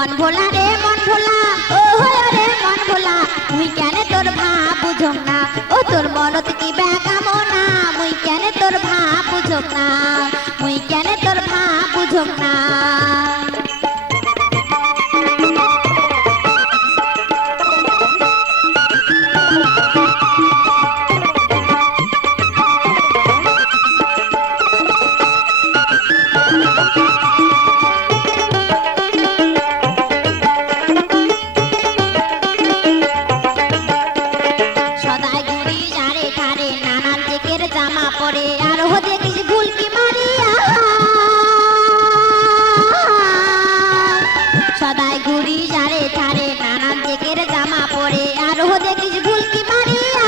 মন ভোলা রে মন ভোলা ও রে মন ভোলা মুই কেনে তোর ভাব বুঝম না ও তোর মনত কি বেকামনা মুই কেনে তোর ভাব বুঝম না মুই কেনে তোর ভাব বুঝম না জামা পরে আর ও দেখিস ভুলকি মারিয়া সদাই ঘুরি যারে ঠারে নানান জেকের জামা পরে আর ও দেখিস ভুলকি মারিয়া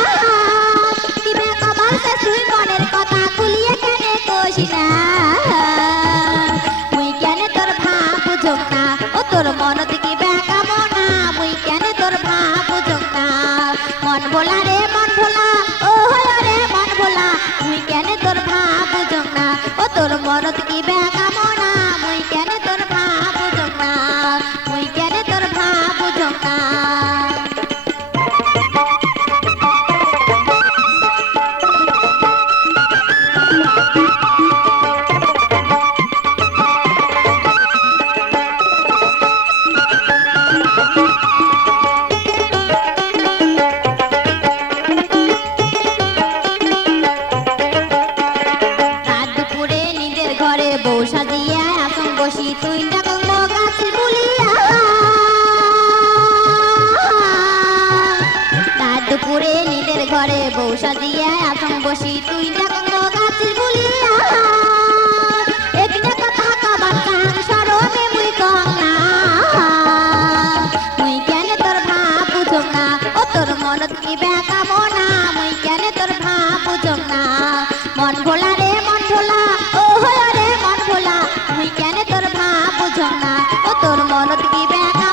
কিবে কমাল সে তুই মনের কথা খুলিয়ে কেনে কইস না মুই কেনে তোর ভাব বুঝম না ও তোর মনত কি বেকামনা মুই কেনে তোর ভাব বুঝম না মন ভোলা রে মন ভোলা ও রে মন ভোলা মুই কেনে তোর ভাব বুঝম না ও তোর মনত কি বেকামনা মুই কেনে তোর ভাব বুঝম না মুই কেনে তোর ভাব বুঝম না বউ সাজিয়া আসন বসি তুই ডাকং গাছি বলিয়া রাত দুপুরে নিদের ঘরে বউ সাজিয়া আসন বসি তুই ডাকং গাছি বলিয়া একটা কথা কবার কান সরমে মুই কং না মুই কেনে তোর ভাব বুঝম না ও তোর মনত কি বেকামনা মুই কেনে তোর ভাব বুঝম না মন ভোলা রে মন ভোলা ও রে মন ভোলা মুই কেনে তোর ভাব বুঝম না ও তোর মনত কি বেকা